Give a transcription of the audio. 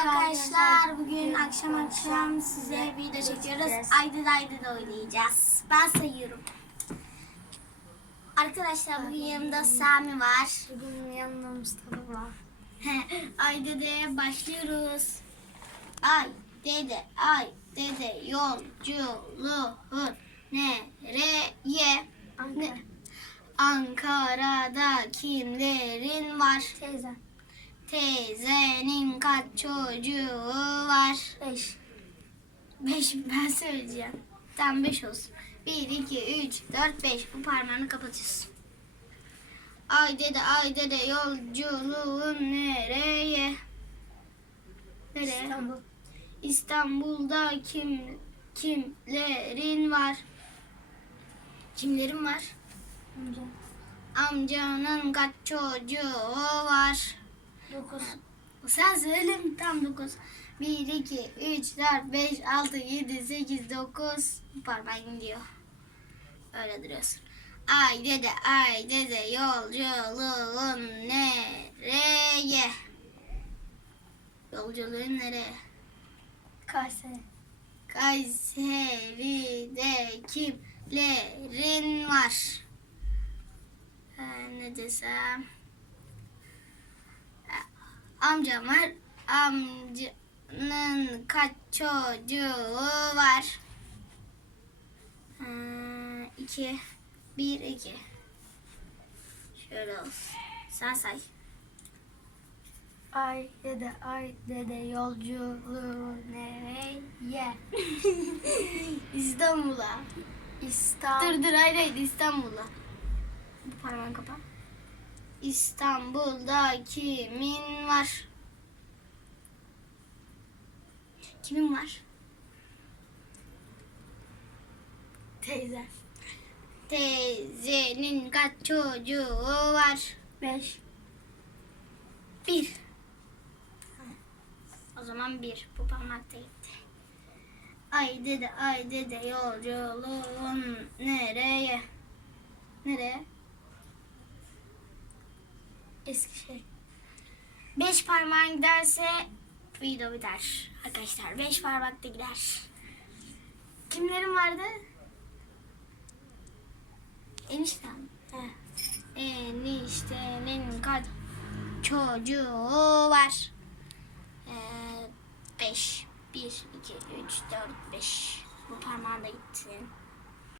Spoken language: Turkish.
arkadaşlar. Bugün akşam akşam size video çekiyoruz. Aydı daydı da oynayacağız. Ben sayıyorum. Arkadaşlar bugün yanımda Sami var. Bugün yanımda Mustafa var. Aydı de başlıyoruz. Ay dede ay dede yolculuğun nereye? Ankara. Ankara'da kimlerin var? Teyze. Teyzenin kaç çocuğu var? Beş. Beş ben söyleyeceğim. Tam beş olsun. Bir, iki, üç, dört, beş. Bu parmağını kapatıyorsun. Ay dede, ay dede yolculuğun nereye? Nereye? İstanbul. İstanbul'da kim kimlerin var? Kimlerin var? Amca. Amcanın kaç çocuğu var? Dokuz. Sen söyle mi? Tam 9. 1, 2, 3, 4, 5, 6, 7, 8, 9. Parmağın gidiyor. Öyle duruyorsun. Ay dede, ay dede yolculuğun nereye? Yolculuğun nereye? Kayseri. Kayseri'de kimlerin var? Ee, ne desem? Amcam var. Amcanın kaç çocuğu var? Ee, iki. Bir, iki. Şöyle olsun. Sen say. Ay dede ay dede yolculuğu nereye? İstanbul'a. İstanbul. Dur dur hayır hayır İstanbul'a. Bu parmağını kapa. İstanbul'da kimin var? Kimin var? Teyze. Teyzenin kaç çocuğu var? Beş. Bir. O zaman bir. Bu parmak gitti. Ay dede ay dede yolculuğun nereye? Nereye? Eskişehir. Beş parmağın giderse video biter. Arkadaşlar beş parmak da gider. Kimlerin vardı? Eniştem. Eniştenin kaç çocuğu var? Ee, beş. Bir, iki, üç, dört, beş. Bu parmağın da gitti.